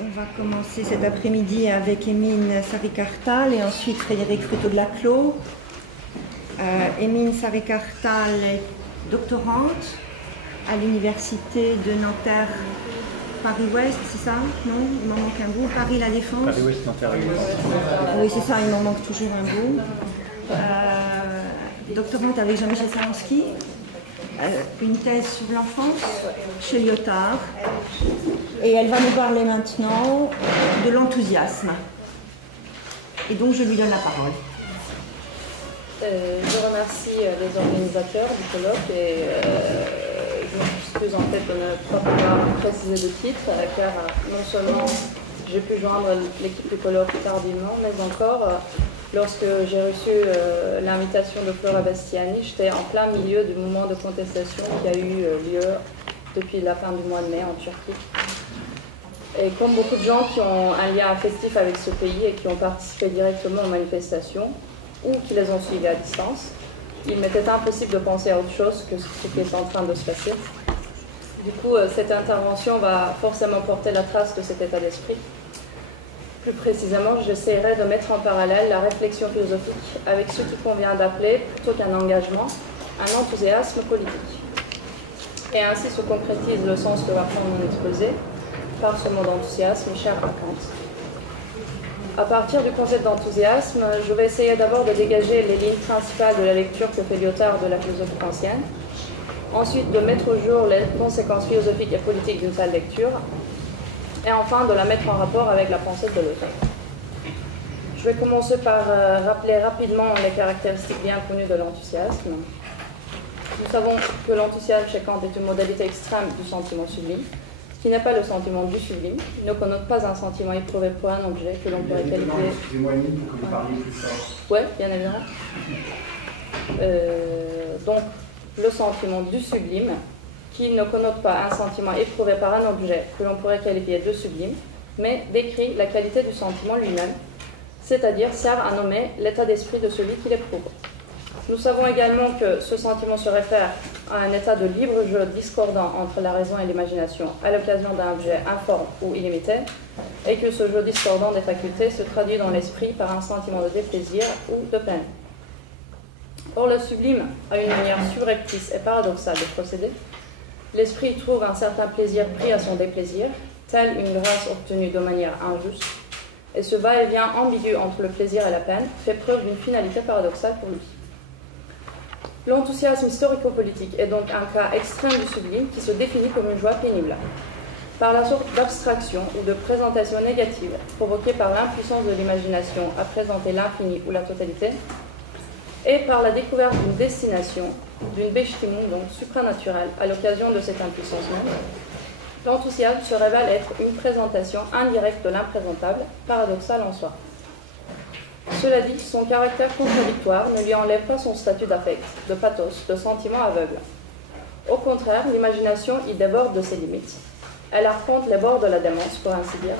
On va commencer cet après-midi avec Émine Sarikartal et ensuite Frédéric Fruteau de Laclos. Émine Sarikartal est doctorante à l'université de Nanterre Paris-Ouest, c'est ça? Non, il m'en manque un bout. Paris La Défense. Paris-Ouest, Nanterre. Oui, c'est ça, il m'en manque toujours un bout. Doctorante avec Jean-Michel Salansky. Une thèse sur l'enfance chez Lyotard. Et elle va nous parler maintenant de l'enthousiasme. Et donc je lui donne la parole. Je remercie les organisateurs du colloque et je m'excuse en fait de ne pas pouvoir préciser de titre car non seulement j'ai pu joindre l'équipe du colloque tardivement, mais encore lorsque j'ai reçu l'invitation de Flora Bastiani, j'étais en plein milieu du mouvement de contestation qui a eu lieu depuis la fin du mois de mai en Turquie. Et comme beaucoup de gens qui ont un lien affectif avec ce pays et qui ont participé directement aux manifestations ou qui les ont suivies à distance, il m'était impossible de penser à autre chose que ce qui est en train de se passer. Du coup, cette intervention va forcément porter la trace de cet état d'esprit. Plus précisément, j'essaierai de mettre en parallèle la réflexion philosophique avec ce qu'il convient d'appeler, plutôt qu'un engagement, un enthousiasme politique. Et ainsi se concrétise le sens que va prendre mon exposé par ce mot d'enthousiasme cher à Kant. À partir du concept d'enthousiasme, je vais essayer d'abord de dégager les lignes principales de la lecture que fait Lyotard de la philosophie kantienne, ensuite de mettre au jour les conséquences philosophiques et politiques d'une telle lecture, et enfin de la mettre en rapport avec la pensée de l'auteur. Je vais commencer par rappeler rapidement les caractéristiques bien connues de l'enthousiasme. Nous savons que l'enthousiasme chez Kant est une modalité extrême du sentiment sublime, qui n'est pas le sentiment du sublime, il ne connote pas un sentiment éprouvé pour un objet que l'on pourrait qualifier... Excusez-moi, Émile, pour que vous parliez plus fort. Oui, bien évidemment. Donc, le sentiment du sublime, qui ne connote pas un sentiment éprouvé par un objet que l'on pourrait qualifier de sublime, mais décrit la qualité du sentiment lui-même, c'est-à-dire sert à nommer l'état d'esprit de celui qui l'éprouve. Nous savons également que ce sentiment se réfère à un état de libre jeu discordant entre la raison et l'imagination à l'occasion d'un objet informe ou illimité, et que ce jeu discordant des facultés se traduit dans l'esprit par un sentiment de déplaisir ou de peine. Or, le sublime a une manière subreptice et paradoxale de procéder. L'esprit trouve un certain plaisir pris à son déplaisir, telle une grâce obtenue de manière injuste, et ce va-et-vient ambigu entre le plaisir et la peine fait preuve d'une finalité paradoxale pour lui. L'enthousiasme historico-politique est donc un cas extrême du sublime qui se définit comme une joie pénible. Par la sorte d'abstraction ou de présentation négative provoquée par l'impuissance de l'imagination à présenter l'infini ou la totalité, et par la découverte d'une destination, d'une Bestimmung, donc supranaturelle, à l'occasion de cette impuissance même, l'enthousiasme se révèle être une présentation indirecte de l'imprésentable, paradoxale en soi. Cela dit, son caractère contradictoire ne lui enlève pas son statut d'affect, de pathos, de sentiment aveugle. Au contraire, l'imagination y déborde de ses limites. Elle arpente les bords de la démence, pour ainsi dire,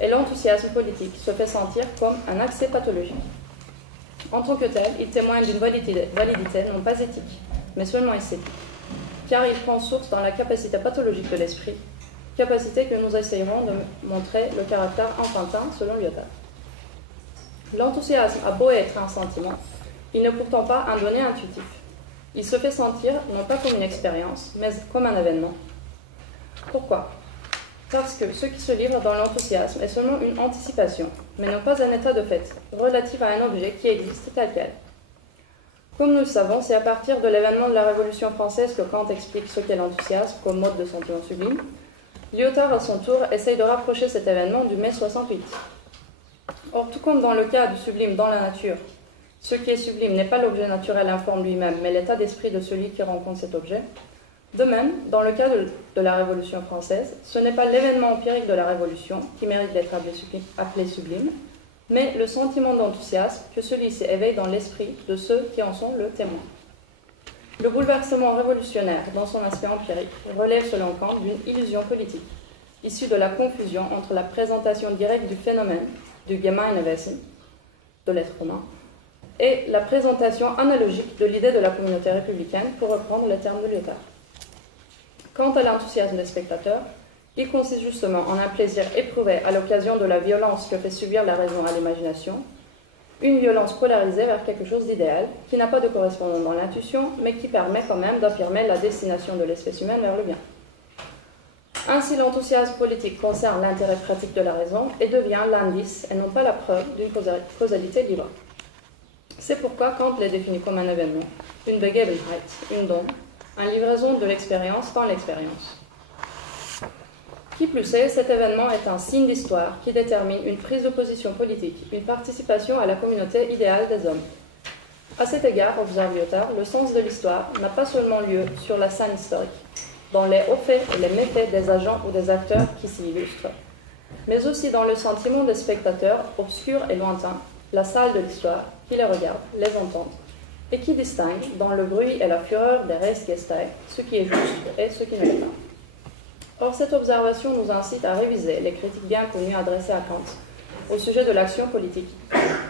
et l'enthousiasme politique se fait sentir comme un accès pathologique. En tant que tel, il témoigne d'une validité non pas éthique, mais seulement esthétique, car il prend source dans la capacité pathologique de l'esprit, capacité que nous essayerons de montrer le caractère enfantin selon Lyotard. L'enthousiasme a beau être un sentiment, il n'est pourtant pas un donné intuitif. Il se fait sentir non pas comme une expérience, mais comme un événement. Pourquoi? Parce que ce qui se livre dans l'enthousiasme est seulement une anticipation, mais non pas un état de fait, relatif à un objet qui existe tel quel. Comme nous le savons, c'est à partir de l'événement de la Révolution française que Kant explique ce qu'est l'enthousiasme comme mode de sentiment sublime. Lyotard, à son tour, essaye de rapprocher cet événement du mai 68. Or, tout comme dans le cas du sublime dans la nature, ce qui est sublime n'est pas l'objet naturel informe lui-même, mais l'état d'esprit de celui qui rencontre cet objet. De même, dans le cas de la Révolution française, ce n'est pas l'événement empirique de la Révolution qui mérite d'être appelé sublime, mais le sentiment d'enthousiasme que celui-ci éveille dans l'esprit de ceux qui en sont le témoin. Le bouleversement révolutionnaire, dans son aspect empirique, relève selon Kant d'une illusion politique, issue de la confusion entre la présentation directe du phénomène, du Gemeinwesen, de l'être romain, et la présentation analogique de l'idée de la communauté républicaine, pour reprendre les termes de Lyotard. Quant à l'enthousiasme des spectateurs, Il consiste justement en un plaisir éprouvé à l'occasion de la violence que fait subir la raison à l'imagination, une violence polarisée vers quelque chose d'idéal, qui n'a pas de correspondant dans l'intuition, mais qui permet quand même d'affirmer la destination de l'espèce humaine vers le bien. Ainsi, l'enthousiasme politique concerne l'intérêt pratique de la raison et devient l'indice et non pas la preuve d'une causalité libre. C'est pourquoi Kant les définit comme un événement, une Begebenheit, une don, une livraison de l'expérience dans l'expérience. Qui plus est, cet événement est un signe d'histoire qui détermine une prise de position politique, une participation à la communauté idéale des hommes. À cet égard, observe Lyotard, le sens de l'histoire n'a pas seulement lieu sur la scène historique, dans les hauts faits et les méfaits des agents ou des acteurs qui s'y illustrent, mais aussi dans le sentiment des spectateurs obscurs et lointains, la salle de l'histoire, qui les regarde, les entend, et qui distingue, dans le bruit et la fureur des res gestae, ce qui est juste et ce qui ne l'est pas. Or, cette observation nous incite à réviser les critiques bien connues adressées à Kant au sujet de l'action politique,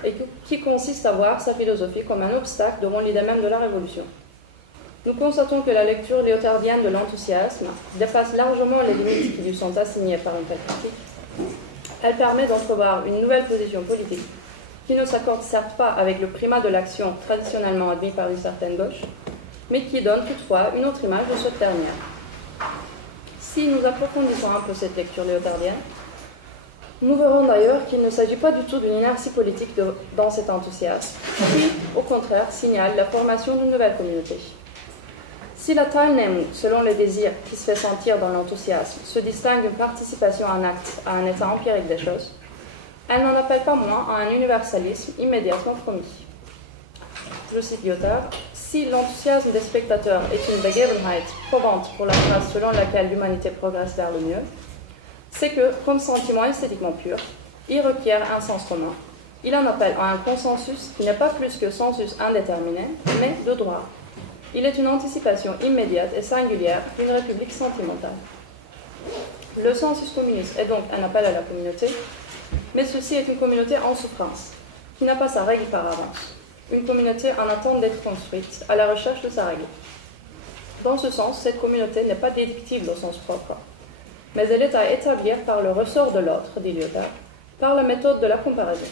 et qui consiste à voir sa philosophie comme un obstacle devant l'idée même de la révolution. Nous constatons que la lecture léotardienne de l'enthousiasme dépasse largement les limites qui lui sont assignées par une telle critique. Elle permet d'entrevoir une nouvelle position politique qui ne s'accorde certes pas avec le primat de l'action traditionnellement admis par une certaine gauche, mais qui donne toutefois une autre image de cette dernière. Si nous approfondissons un peu cette lecture léotardienne, nous verrons d'ailleurs qu'il ne s'agit pas du tout d'une inertie politique dans cet enthousiasme, qui, au contraire, signale la formation d'une nouvelle communauté. Si la Teilnehmung, selon le désir qui se fait sentir dans l'enthousiasme, se distingue d'une participation en acte à un état empirique des choses, elle n'en appelle pas moins à un universalisme immédiatement promis. Je cite Lyotard, si l'enthousiasme des spectateurs est une Begebenheit probante pour la phrase selon laquelle l'humanité progresse vers le mieux, c'est que, comme sentiment esthétiquement pur, il requiert un sens commun. Il en appelle à un consensus qui n'est pas plus que sensus indéterminé, mais de droit. Il est une anticipation immédiate et singulière d'une république sentimentale. Le sensus communis est donc un appel à la communauté, mais ceci est une communauté en souffrance, qui n'a pas sa règle par avance. Une communauté en attente d'être construite, à la recherche de sa règle. Dans ce sens, cette communauté n'est pas déductible au sens propre, mais elle est à établir par le ressort de l'autre, dit Lyotard, par la méthode de la comparaison.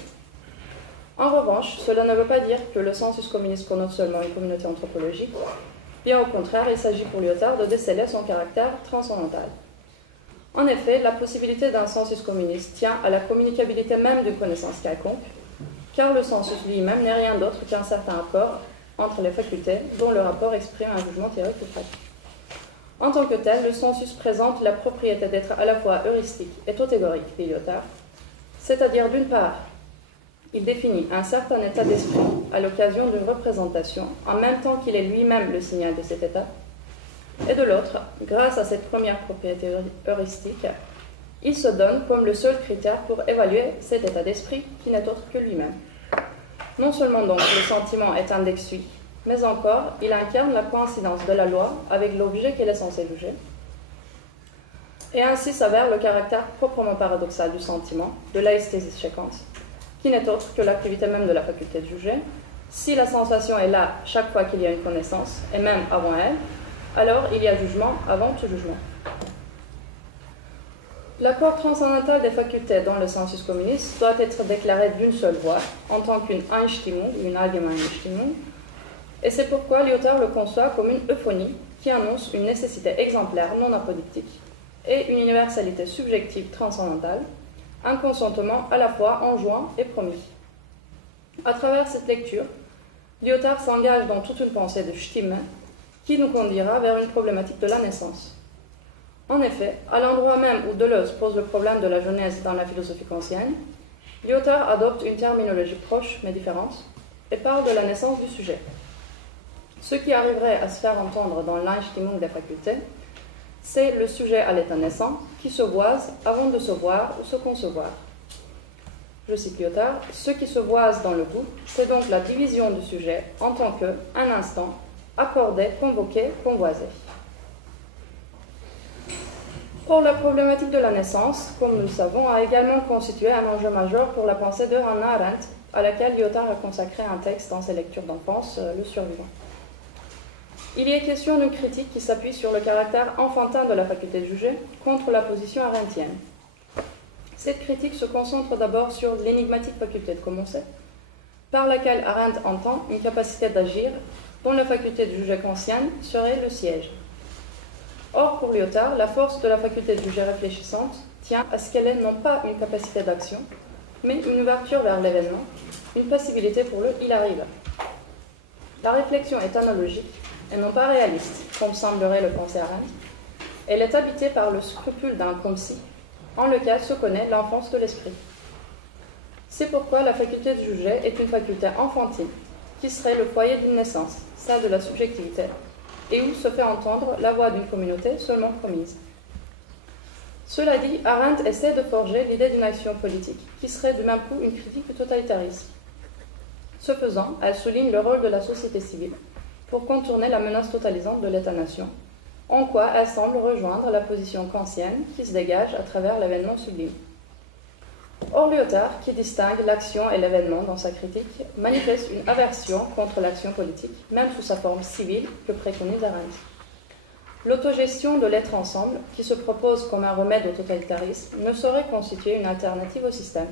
En revanche, cela ne veut pas dire que le sensus communis connote seulement une communauté anthropologique, bien au contraire, il s'agit pour Lyotard de déceler son caractère transcendantal. En effet, la possibilité d'un sensus communis tient à la communicabilité même d'une connaissance quelconque, car le sensus lui-même n'est rien d'autre qu'un certain accord entre les facultés dont le rapport exprime un jugement théorique ou pratique. En tant que tel, le sensus présente la propriété d'être à la fois heuristique et totégorique, dit Lyotard, c'est-à-dire d'une part, il définit un certain état d'esprit à l'occasion d'une représentation, en même temps qu'il est lui-même le signal de cet état, et de l'autre, grâce à cette première propriété heuristique, il se donne comme le seul critère pour évaluer cet état d'esprit qui n'est autre que lui-même. Non seulement donc le sentiment est indexui, mais encore il incarne la coïncidence de la loi avec l'objet qu'elle est censée juger. Et ainsi s'avère le caractère proprement paradoxal du sentiment, de l'aesthesis chez Kant, qui n'est autre que l'activité même de la faculté de juger. Si la sensation est là chaque fois qu'il y a une connaissance, et même avant elle, alors il y a jugement avant tout jugement. L'accord transcendantal des facultés dans le sensus communis doit être déclaré d'une seule voix, en tant qu'une Einstimmung, une allgemeine Einstimmung, et c'est pourquoi Lyotard le conçoit comme une euphonie qui annonce une nécessité exemplaire non apodictique et une universalité subjective transcendantale, un consentement à la fois enjoint et promis. À travers cette lecture, Lyotard s'engage dans toute une pensée de Stimme qui nous conduira vers une problématique de la naissance. En effet, à l'endroit même où Deleuze pose le problème de la jeunesse dans la philosophie kantienne, Lyotard adopte une terminologie proche mais différente et parle de la naissance du sujet. Ce qui arriverait à se faire entendre dans l'Einstimmung des facultés, c'est le sujet à l'état naissant qui se voise avant de se voir ou se concevoir. Je cite Lyotard, ce qui se voise dans le goût, c'est donc la division du sujet en tant que, un instant, accordé, convoqué, convoisé. Or, la problématique de la naissance, comme nous le savons, a également constitué un enjeu majeur pour la pensée de Hannah Arendt, à laquelle Lyotard a consacré un texte dans ses lectures d'enfance, Le Survivant. Il y est question d'une critique qui s'appuie sur le caractère enfantin de la faculté de juger contre la position arendtienne. Cette critique se concentre d'abord sur l'énigmatique faculté de commencer, par laquelle Arendt entend une capacité d'agir dont la faculté de juger kantienne serait le siège. Or, pour Lyotard, la force de la faculté de juger réfléchissante tient à ce qu'elle ait non pas une capacité d'action, mais une ouverture vers l'événement, une possibilité pour le « il arrive ». La réflexion est analogique et non pas réaliste, comme semblerait le penser Arendt. Elle est habitée par le scrupule d'un comme si, en lequel se connaît l'enfance de l'esprit. C'est pourquoi la faculté de juger est une faculté enfantine, qui serait le foyer d'une naissance, celle de la subjectivité, et où se fait entendre la voix d'une communauté seulement promise. Cela dit, Arendt essaie de forger l'idée d'une action politique, qui serait du même coup une critique du totalitarisme. Ce faisant, elle souligne le rôle de la société civile pour contourner la menace totalisante de l'État-nation, en quoi elle semble rejoindre la position kantienne qui se dégage à travers l'événement sublime. Or, Lyotard, qui distingue l'action et l'événement dans sa critique, manifeste une aversion contre l'action politique, même sous sa forme civile que préconise Arendt. L'autogestion de l'être ensemble, qui se propose comme un remède au totalitarisme, ne saurait constituer une alternative au système.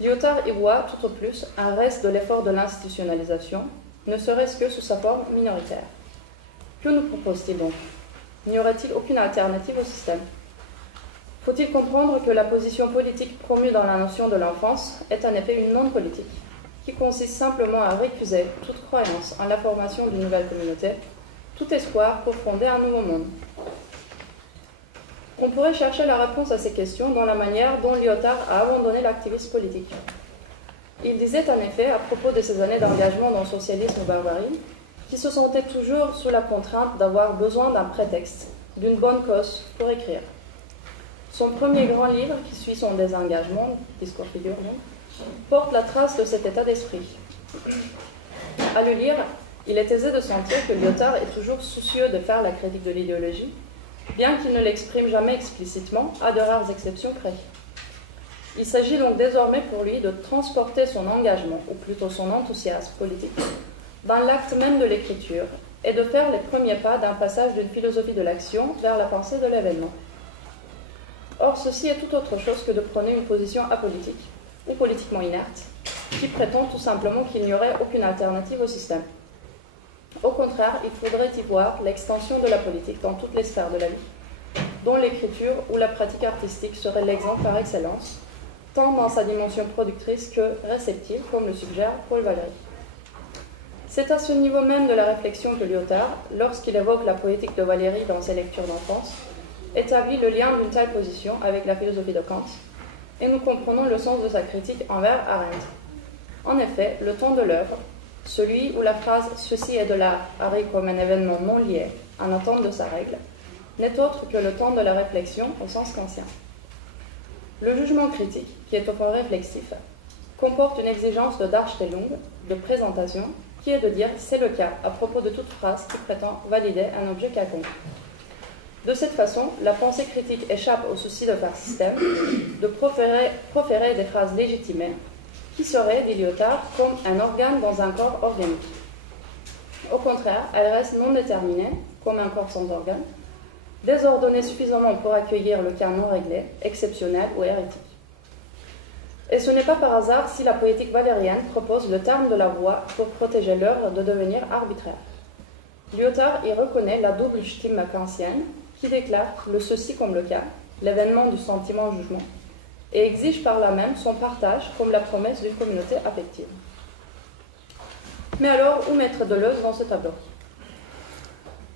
Lyotard y voit tout au plus un reste de l'effort de l'institutionnalisation, ne serait-ce que sous sa forme minoritaire. Que nous propose-t-il donc? N'y aurait-il aucune alternative au système? Faut-il comprendre que la position politique promue dans la notion de l'enfance est en effet une non-politique, qui consiste simplement à récuser toute croyance en la formation d'une nouvelle communauté, tout espoir pour fonder un nouveau monde? On pourrait chercher la réponse à ces questions dans la manière dont Lyotard a abandonné l'activisme politique. Il disait en effet, à propos de ses années d'engagement dans le socialisme ou barbarie, qu'il se sentait toujours sous la contrainte d'avoir besoin d'un prétexte, d'une bonne cause pour écrire. Son premier grand livre, qui suit son désengagement, Discours figure, porte la trace de cet état d'esprit. À le lire, il est aisé de sentir que Lyotard est toujours soucieux de faire la critique de l'idéologie, bien qu'il ne l'exprime jamais explicitement, à de rares exceptions près. Il s'agit donc désormais pour lui de transporter son engagement, ou plutôt son enthousiasme politique, dans l'acte même de l'écriture, et de faire les premiers pas d'un passage d'une philosophie de l'action vers la pensée de l'événement. Or, ceci est tout autre chose que de prôner une position apolitique, ou politiquement inerte, qui prétend tout simplement qu'il n'y aurait aucune alternative au système. Au contraire, il faudrait y voir l'extension de la politique dans toutes les sphères de la vie, dont l'écriture ou la pratique artistique serait l'exemple par excellence, tant dans sa dimension productrice que réceptive, comme le suggère Paul Valéry. C'est à ce niveau même de la réflexion que Lyotard, lorsqu'il évoque la poétique de Valéry dans ses lectures d'enfance, établit le lien d'une telle position avec la philosophie de Kant, et nous comprenons le sens de sa critique envers Arendt. En effet, le ton de l'œuvre, celui où la phrase « ceci est de l'art » arrive comme un événement non lié, en attente de sa règle, n'est autre que le temps de la réflexion au sens kantien. Le jugement critique, qui est au fond réflexif, comporte une exigence de Darstellung, de présentation, qui est de dire « c'est le cas » à propos de toute phrase qui prétend valider un objet quelconque. De cette façon, la pensée critique échappe au souci de faire système, de proférer des phrases légitimées, qui seraient, dit Lyotard, comme un organe dans un corps organique. Au contraire, elle reste non déterminée, comme un corps sans organe, désordonnée suffisamment pour accueillir le cas non réglé, exceptionnel ou hérétique. Et ce n'est pas par hasard si la poétique valérienne propose le terme de la voix pour protéger l'œuvre de devenir arbitraire. Lyotard y reconnaît la double stime kantienne, qui déclare le ceci comme le cas, l'événement du sentiment-jugement, et exige par là même son partage comme la promesse d'une communauté affective. Mais alors, où mettre Deleuze dans ce tableau?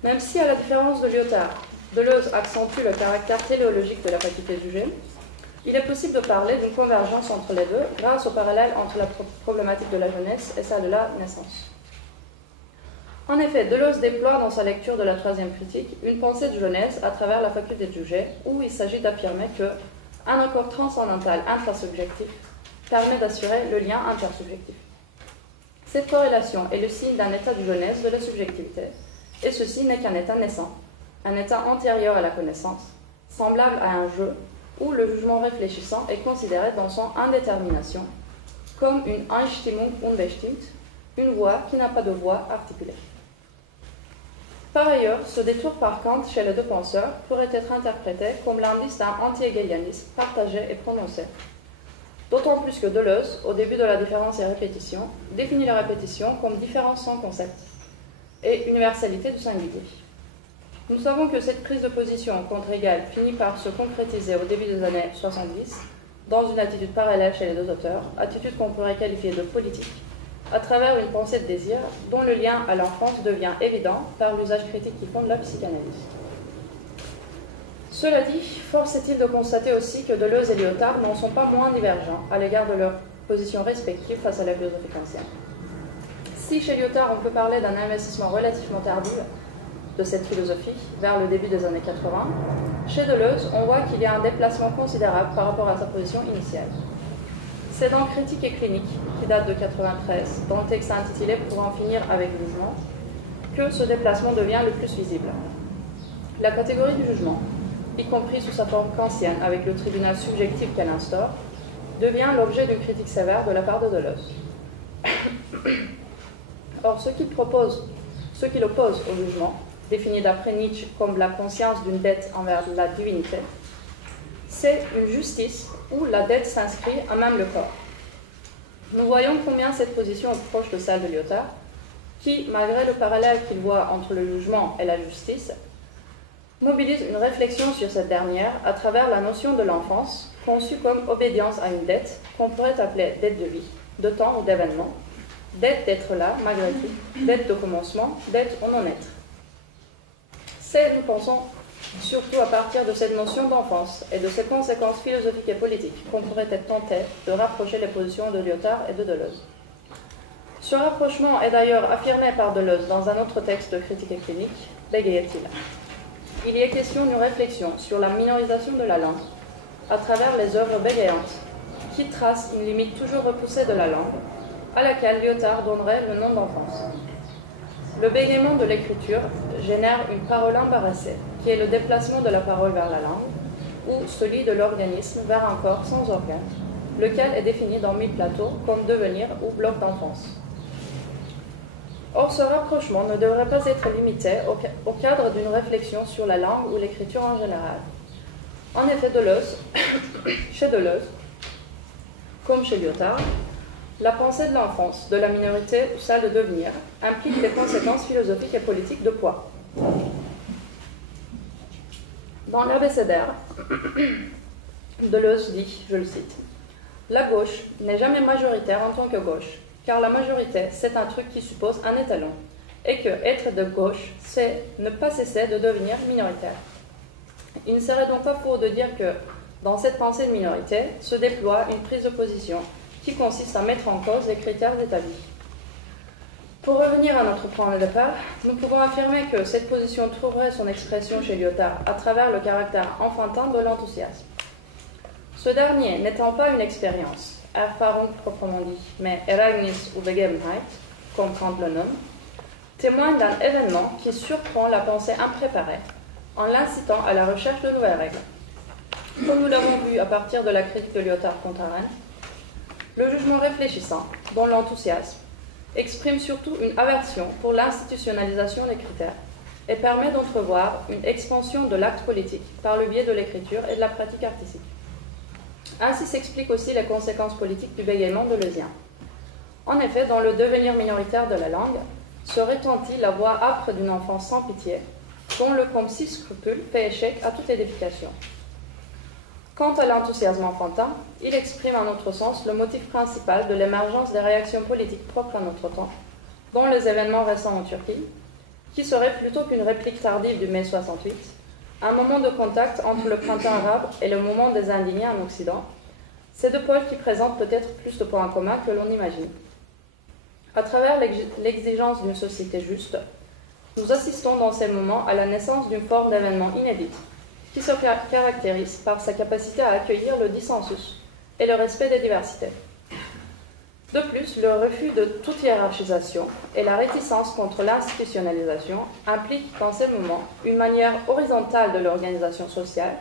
Même si, à la différence de Lyotard, Deleuze accentue le caractère téléologique de la faculté de juger, il est possible de parler d'une convergence entre les deux grâce au parallèle entre la problématique de la jeunesse et celle de la naissance. En effet, Deleuze déploie dans sa lecture de la troisième critique une pensée de jeunesse à travers la faculté de juger, où il s'agit d'affirmer qu'un accord transcendantal intrasubjectif permet d'assurer le lien intersubjectif. Cette corrélation est le signe d'un état de jeunesse de la subjectivité, et ceci n'est qu'un état naissant, un état antérieur à la connaissance, semblable à un jeu où le jugement réfléchissant est considéré dans son indétermination, comme une Einstimmung unbestimmt, une voix qui n'a pas de voix articulée. Par ailleurs, ce détour par Kant chez les deux penseurs pourrait être interprété comme l'indice d'un anti-hégélianisme partagé et prononcé. D'autant plus que Deleuze, au début de La différence et répétition, définit la répétition comme différence sans concept et universalité du singulier. Nous savons que cette prise de position contre Hegel finit par se concrétiser au début des années 70 dans une attitude parallèle chez les deux auteurs, attitude qu'on pourrait qualifier de politique, à travers une pensée de désir dont le lien à l'enfance devient évident par l'usage critique qui fonde la psychanalyse. Cela dit, force est-il de constater aussi que Deleuze et Lyotard n'en sont pas moins divergents à l'égard de leurs positions respectives face à la philosophie kantienne. Si chez Lyotard on peut parler d'un investissement relativement tardif de cette philosophie vers le début des années 80, chez Deleuze on voit qu'il y a un déplacement considérable par rapport à sa position initiale. C'est dans Critique et clinique, qui date de 1993, dans le texte intitulé Pour en finir avec le jugement, que ce déplacement devient le plus visible. La catégorie du jugement, y compris sous sa forme kantienne avec le tribunal subjectif qu'elle instaure, devient l'objet d'une critique sévère de la part de Deleuze. Or, ce qu'il oppose au jugement, défini d'après Nietzsche comme la conscience d'une dette envers la divinité, c'est une justice où la dette s'inscrit à même le corps. Nous voyons combien cette position est proche de celle de Lyotard, qui, malgré le parallèle qu'il voit entre le jugement et la justice, mobilise une réflexion sur cette dernière à travers la notion de l'enfance, conçue comme obédience à une dette qu'on pourrait appeler dette de vie, de temps ou d'événement, dette d'être là, malgré tout, dette de commencement, dette au non-être. C'est, nous pensons, surtout à partir de cette notion d'enfance et de ses conséquences philosophiques et politiques qu'on pourrait être tenté de rapprocher les positions de Lyotard et de Deleuze. Ce rapprochement est d'ailleurs affirmé par Deleuze dans un autre texte de Critique et clinique, Bégayait-il. Il y est question d'une réflexion sur la minorisation de la langue à travers les œuvres bégayantes, qui tracent une limite toujours repoussée de la langue, à laquelle Lyotard donnerait le nom d'enfance. Le bégaiement de l'écriture génère une parole embarrassée, qui est le déplacement de la parole vers la langue, ou celui de l'organisme vers un corps sans organe, lequel est défini dans Mille Plateaux comme devenir ou bloc d'enfance. Or, ce rapprochement ne devrait pas être limité au cadre d'une réflexion sur la langue ou l'écriture en général. En effet, chez Deleuze, comme chez Lyotard, la pensée de l'enfance, de la minorité ou celle de devenir implique des conséquences philosophiques et politiques de poids. Dans l'abécédaire, Deleuze dit, je le cite, « La gauche n'est jamais majoritaire en tant que gauche, car la majorité, c'est un truc qui suppose un étalon, et que être de gauche, c'est ne pas cesser de devenir minoritaire. Il ne serait donc pas faux de dire que, dans cette pensée de minorité, se déploie une prise de position qui consiste à mettre en cause les critères établis. Pour revenir à notre point de départ, nous pouvons affirmer que cette position trouverait son expression chez Lyotard à travers le caractère enfantin de l'enthousiasme. Ce dernier n'étant pas une expérience, Erfahrung proprement dit, mais Ereignis ou Begebenheit, comme Kant le nomme, témoigne d'un événement qui surprend la pensée impréparée, en l'incitant à la recherche de nouvelles règles. Comme nous l'avons vu à partir de la critique de Lyotard contre Arendt, le jugement réfléchissant, dont l'enthousiasme, exprime surtout une aversion pour l'institutionnalisation des critères et permet d'entrevoir une expansion de l'acte politique par le biais de l'écriture et de la pratique artistique. Ainsi s'expliquent aussi les conséquences politiques du bégaiement deleuzien. En effet, dans le devenir minoritaire de la langue, se retentit la voix âpre d'une enfance sans pitié, dont le comme si scrupule fait échec à toute édification. Quant à l'enthousiasme enfantin, il exprime en notre sens le motif principal de l'émergence des réactions politiques propres à notre temps, dont les événements récents en Turquie, qui serait plutôt qu'une réplique tardive du mai 68, un moment de contact entre le printemps arabe et le mouvement des indignés en Occident, ces deux pôles qui présentent peut-être plus de points communs que l'on imagine. À travers l'exigence d'une société juste, nous assistons dans ces moments à la naissance d'une forme d'événement inédite, qui se caractérise par sa capacité à accueillir le dissensus et le respect des diversités. De plus, le refus de toute hiérarchisation et la réticence contre l'institutionnalisation impliquent dans ces moments une manière horizontale de l'organisation sociale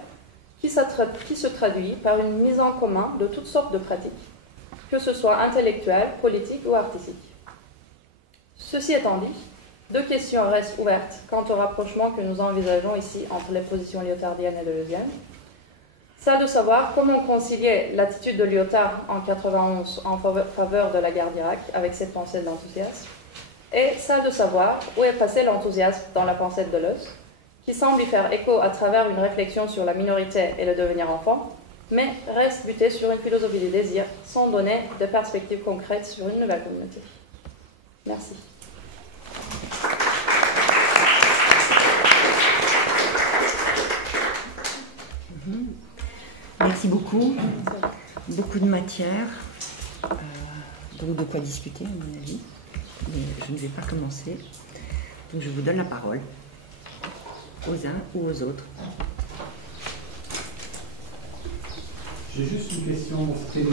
qui se traduit par une mise en commun de toutes sortes de pratiques, que ce soit intellectuelles, politiques ou artistiques. Ceci étant dit, Deux questions restent ouvertes quant au rapprochement que nous envisageons ici entre les positions lyotardiennes et deleuziennes. Celle de savoir comment concilier l'attitude de Lyotard en 91 en faveur de la guerre d'Irak avec cette pensée de l'enthousiasme, et celle de savoir où est passé l'enthousiasme dans la pensée de Deleuze, qui semble y faire écho à travers une réflexion sur la minorité et le devenir enfant, mais reste buté sur une philosophie du désir sans donner de perspectives concrètes sur une nouvelle communauté. Merci. Merci beaucoup. Beaucoup de matière. Donc de quoi discuter, à mon avis. Mais je ne vais pas commencer. Donc je vous donne la parole aux uns ou aux autres. J'ai juste une question. C'était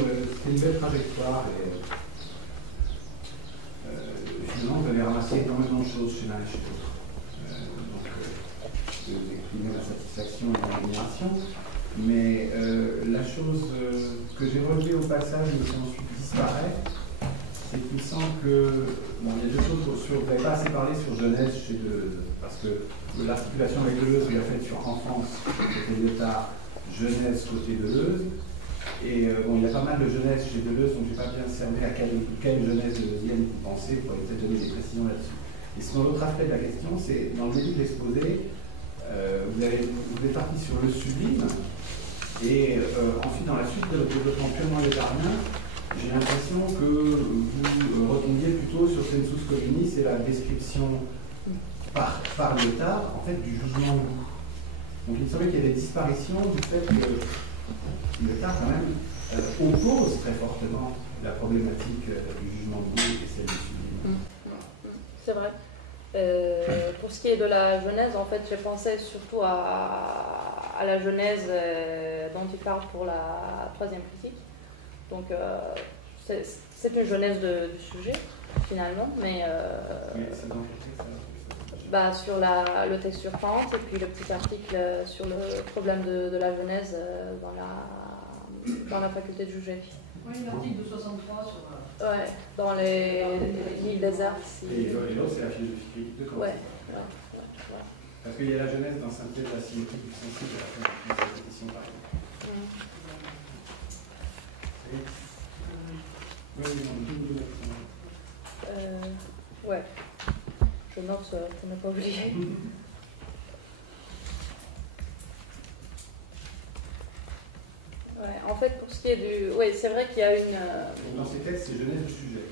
une belle trajectoire. Et, finalement, vous avez ramassé énormément de choses chez l'un et chez l'autre. Vous exprimez la satisfaction et l'admiration. Mais la chose que j'ai relevée au passage et qui ensuite disparaît, c'est qu'il me semble que bon, il y a deux choses sur. Vous n'avez pas assez parlé sur jeunesse chez Deleuze, parce que l'articulation avec Deleuze, vous l'a faite sur enfance côté Lyotard, jeunesse côté Deleuze. Et bon, il y a pas mal de jeunesse chez Deleuze, donc je n'ai pas bien cerné à quelle jeunesse deleuzienne vous pensez, vous pourrez peut-être donner des précisions là-dessus. Et sinon, l'autre aspect de la question, c'est dans le début de l'exposé, vous êtes parti sur le sublime. Et ensuite, dans la suite de développement purement lyotardien, j'ai l'impression que vous retombiez plutôt sur sensus communis et la description par Lyotard, en fait, du jugement de goût. Donc il me semblait qu'il y avait des disparitions du fait que Lyotard, quand même, oppose très fortement la problématique du jugement de goût et celle du sublime. C'est vrai. Pour ce qui est de la genèse, en fait, j'ai pensé surtout à la genèse dont il parle pour la troisième critique. Donc, c'est une genèse du sujet, finalement, mais sur le texte sur Kant, et puis le petit article sur le problème de la genèse dans la faculté de juger. Oui, l'article de 63 sur... Ouais, dans l'île des Arts. Et l'autre, c'est la philosophie critique de Kant. Ouais. Parce qu'il y a la genèse d'un synthèse de la symétrie du sensible de la répétition, par exemple. Ouais. Je note pour ne pas oublier. Ouais, en fait, pour ce qui est du... Oui, c'est vrai qu'il y a une... Dans ces textes, c'est jeunesse du sujet.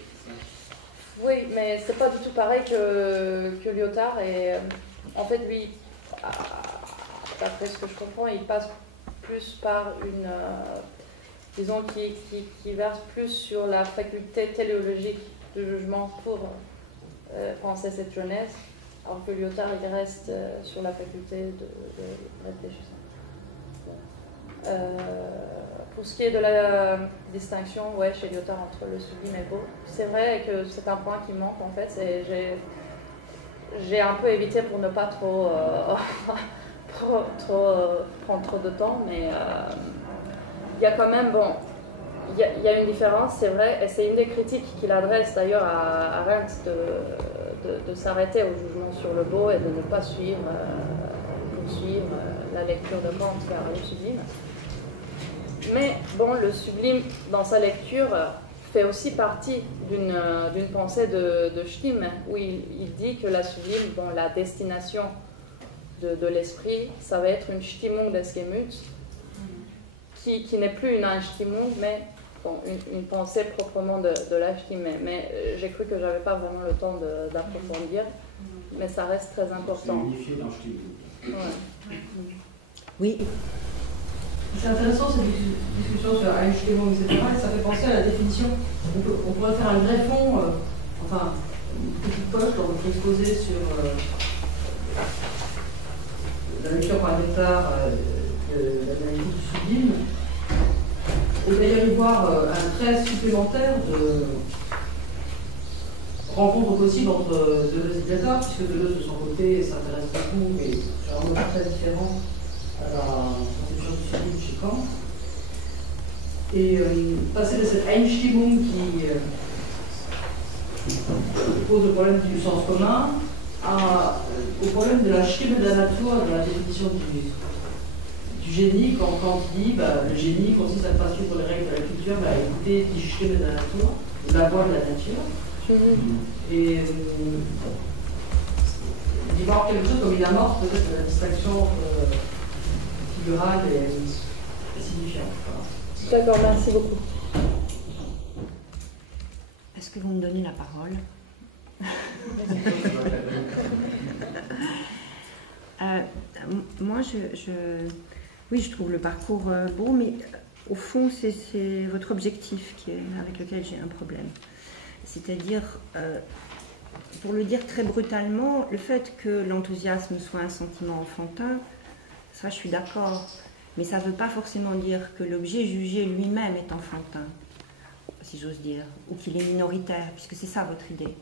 Oui, mais c'est pas du tout pareil que Lyotard. Et en fait, lui, d'après ce que je comprends, il passe plus par une... disons, qui verse plus sur la faculté téléologique du jugement pour penser cette jeunesse, alors que Lyotard, il reste sur la faculté de réfléchir. Pour ce qui est de la distinction chez Lyotard entre le sublime et le beau, c'est vrai que c'est un point qui manque en fait. J'ai un peu évité pour ne pas trop prendre trop de temps, mais il y a quand même, il y a une différence, c'est vrai, et c'est une des critiques qu'il adresse d'ailleurs à Arendt de s'arrêter au jugement sur le beau et de ne pas poursuivre la lecture de Kant vers le sublime. Mais le sublime, dans sa lecture, fait aussi partie d'une pensée de Stim, où il dit que la sublime, la destination de l'esprit, ça va être une Stimmung des Gemüts, qui n'est plus une Einstimmung, mais une pensée proprement de la Stimme. Mais j'ai cru que je n'avais pas vraiment le temps d'approfondir, mais ça reste très important. C'est unifié dans Stimmung. Ouais. Oui. C'est intéressant cette discussion sur Einstimmung, etc. Et ça fait penser à la définition. On pourrait faire un greffon, une petite poche dans votre exposé sur la lecture par Lyotard de l'analyse du sublime. Et d'ailleurs y voir un trait supplémentaire de rencontre possible entre Deleuze et Lyotard, puisque Deleuze de son côté s'intéresse beaucoup, mais sur un mode très différent à la conception du sublime chez Kant. Et passer de cette Einstimmung qui pose le problème du sens commun au problème de la Stimme der Natur, de la définition du génie, quand il dit le génie consiste à faire suivre les règles de la culture, écouter die Stimme der Natur, la voix de la nature. Et d'y voir quelque chose comme il amorce peut-être la distinction figurale et signifiante. D'accord, merci beaucoup. Est-ce que vous me donnez la parole? Moi, oui, je trouve le parcours beau, mais au fond, c'est votre objectif avec lequel j'ai un problème. C'est-à-dire, pour le dire très brutalement, le fait que l'enthousiasme soit un sentiment enfantin, ça, je suis d'accord. Mais ça ne veut pas forcément dire que l'objet jugé lui-même est enfantin, si j'ose dire, ou qu'il est minoritaire, puisque c'est ça votre idée.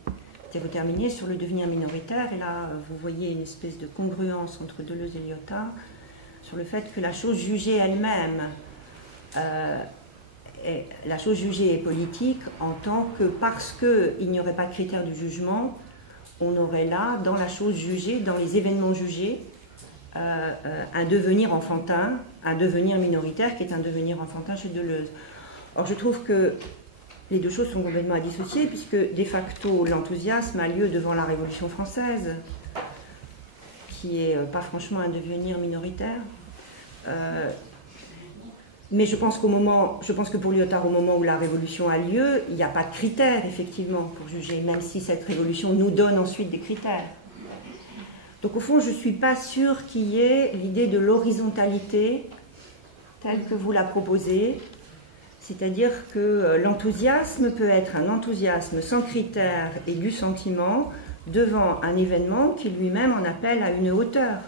Vous terminez sur le devenir minoritaire, et là, vous voyez une espèce de congruence entre Deleuze et Lyotard, sur le fait que la chose jugée elle-même, la chose jugée est politique en tant que, parce qu'il n'y aurait pas de critère du jugement, on aurait là, dans la chose jugée, dans les événements jugés, un devenir enfantin, un devenir minoritaire qui est un devenir enfantin chez Deleuze. Or, je trouve que les deux choses sont complètement à dissocier, puisque de facto, l'enthousiasme a lieu devant la Révolution française, qui n'est pas franchement un devenir minoritaire. Mais je pense que pour Lyotard, au moment où la Révolution a lieu, il n'y a pas de critères, effectivement, pour juger, même si cette Révolution nous donne ensuite des critères. Donc, au fond, je ne suis pas sûre qu'il y ait l'idée de l'horizontalité telle que vous la proposez. C'est-à-dire que l'enthousiasme peut être un enthousiasme sans critères et du sentiment devant un événement qui lui-même en appelle à une hauteur.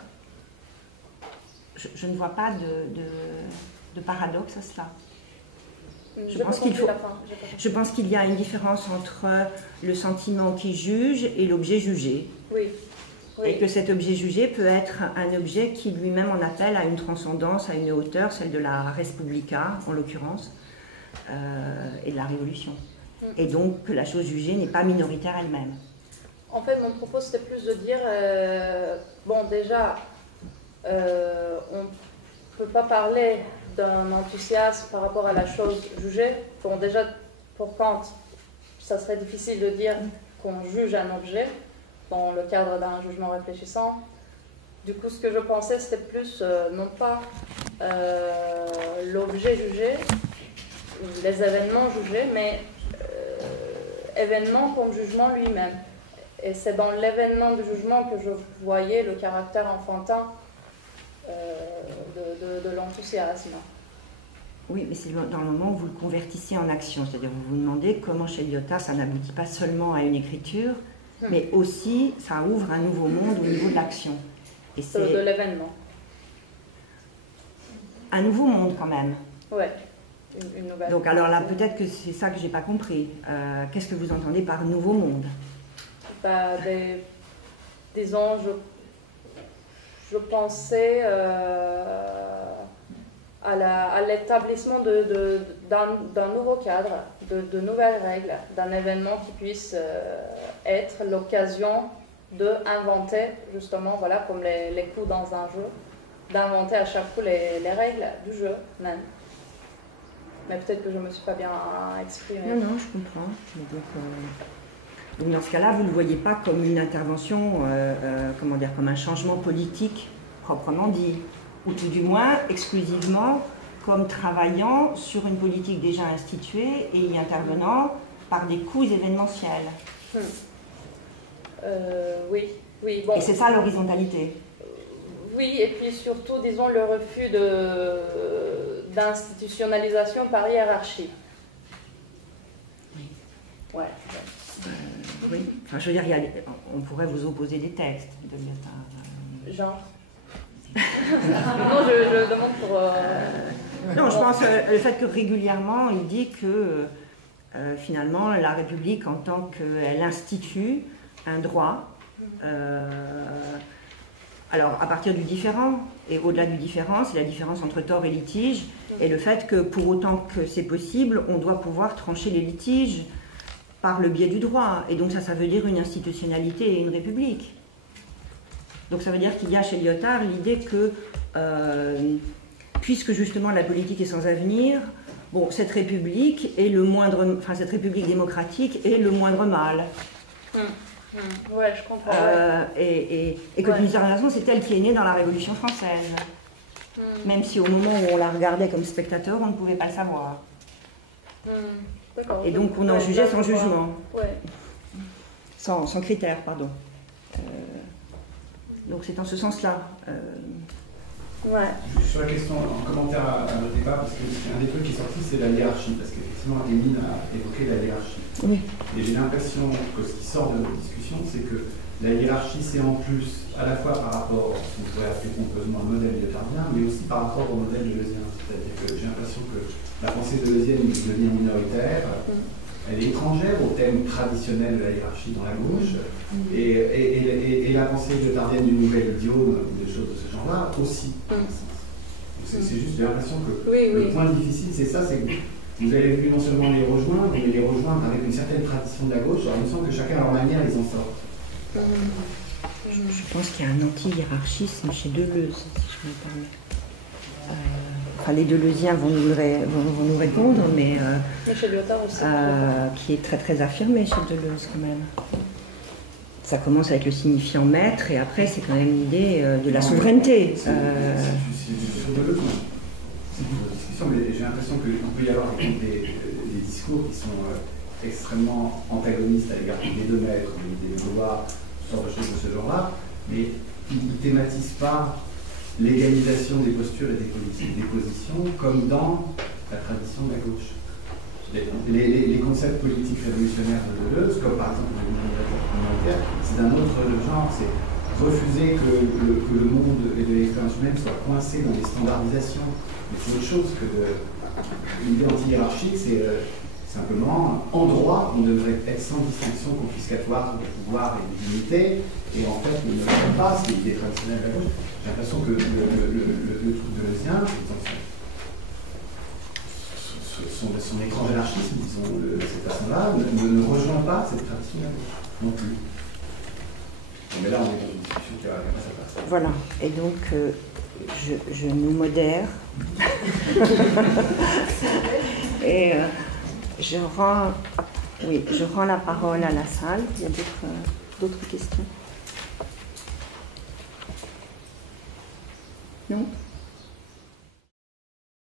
Je ne vois pas de paradoxe à cela. Je pense qu'il y a une différence entre le sentiment qui juge et l'objet jugé. Oui. Oui. Et que cet objet jugé peut être un objet qui lui-même en appelle à une transcendance, à une hauteur, celle de la res publica en l'occurrence. Et de la Révolution. Et donc que la chose jugée n'est pas minoritaire elle-même. En fait, mon propos, c'était plus de dire, bon, déjà, on ne peut pas parler d'un enthousiasme par rapport à la chose jugée. Bon, déjà, pour Kant, ça serait difficile de dire qu'on juge un objet dans le cadre d'un jugement réfléchissant. Du coup, ce que je pensais, c'était plus, non pas l'objet jugé, les événements jugés, mais événements comme jugement lui-même. Et c'est dans l'événement du jugement que je voyais le caractère enfantin de l'enthousiasme. Oui, mais c'est dans le moment où vous le convertissez en action, c'est-à-dire vous vous demandez comment chez Lyotard ça n'aboutit pas seulement à une écriture, mais aussi ça ouvre un nouveau monde au niveau de l'action. Et c'est de l'événement. Un nouveau monde quand même. Ouais. Une nouvelle. Donc alors là, peut-être que c'est ça que j'ai pas compris. Qu'est-ce que vous entendez par nouveau monde? Disons, je pensais à l'établissement d'un nouveau cadre, de nouvelles règles, d'un événement qui puisse être l'occasion d'inventer, justement, voilà, comme les coups dans un jeu, d'inventer à chaque coup les règles du jeu même. Mais peut-être que je ne me suis pas bien exprimée. Non, je comprends. Donc dans ce cas-là, vous ne le voyez pas comme une intervention, comme un changement politique proprement dit, ou tout du moins exclusivement comme travaillant sur une politique déjà instituée et y intervenant par des coups événementiels. Oui, bon. Et c'est ça l'horizontalité. Oui, et puis surtout, disons, le refus d'institutionnalisation par hiérarchie. Oui. Ouais. Oui. Enfin, je veux dire, on pourrait vous opposer des textes de Lyotard. Genre. Non, je demande pour. Non, je pense le fait que régulièrement, il dit que finalement, la République, en tant qu'elle institue un droit. Alors, à partir du différent, et au-delà du différent, c'est la différence entre tort et litige, et le fait que, pour autant que c'est possible, on doit pouvoir trancher les litiges par le biais du droit. Et donc ça veut dire une institutionnalité et une république. Donc ça veut dire qu'il y a chez Lyotard l'idée que, puisque justement la politique est sans avenir, bon, cette république cette république démocratique est le moindre mal. Ouais, je comprends. Et que d'une certaine façon, c'est elle qui est née dans la Révolution française. Même si au moment où on la regardait comme spectateur, on ne pouvait pas le savoir. Et donc on en jugeait sans jugement. Ouais. Sans critères, pardon. Donc c'est en ce sens-là. Ouais. Sur la question, en commentaire à votre débat, parce qu'un des trucs qui est sorti, c'est la hiérarchie, parce qu'effectivement, Émile a évoqué la hiérarchie. Oui. Et j'ai l'impression que ce qui sort de notre discussion, c'est que la hiérarchie, c'est en plus, à la fois par rapport, ce qu'on pourrait appeler pompeusement le modèle lyotardien, mais aussi par rapport au modèle deleuzien. C'est-à-dire que j'ai l'impression que la pensée deleuzienne devient minoritaire, elle est étrangère au thème traditionnel de la hiérarchie dans la gauche, et la pensée lyotardienne du nouvel idiome, ou des choses de ce genre-là, aussi. C'est juste, j'ai l'impression que le point difficile, c'est ça, c'est que vous avez vu non seulement les rejoindre, mais les rejoindre avec une certaine tradition de la gauche, alors il me semble que chacun à leur manière, ils en sortent. Je pense qu'il y a un anti-hiérarchisme chez Deleuze, si je me permets. Enfin, les Deleuziens vont nous répondre, mais chez Lyotard aussi. Qui est très très affirmé chez Deleuze quand même. Ça commence avec le signifiant maître, et après c'est quand même l'idée de la souveraineté. C'est sur Deleuze, c'est une discussion, mais j'ai l'impression qu'il peut y avoir des discours qui sont extrêmement antagonistes à l'égard des deux maîtres, des lois, ce genre de choses de ce genre-là, mais ils ne thématisent pas l'égalisation des postures et des positions comme dans la tradition de la gauche. Les concepts politiques révolutionnaires de Deleuze, comme par exemple le minoritaire, c'est d'un autre genre, c'est refuser que le monde et l'expérience humaine soient coincés dans les standardisations. Mais c'est autre chose que l'idée anti-hiérarchique, c'est simplement, en droit, on devrait être sans distinction confiscatoire de pouvoir et de dignité, et en fait, on ne le fait pas, c'est l'idée traditionnelle de la gauche. J'ai l'impression que le truc deleuzien, son étrange anarchisme, disons, de cette façon-là, ne rejoint pas cette tradition de la gauche, non plus. Mais là, on est dans une discussion qui va pas sa place. Voilà, et donc je nous modère. Et je rends la parole à la salle. Il y a d'autres questions? Non ?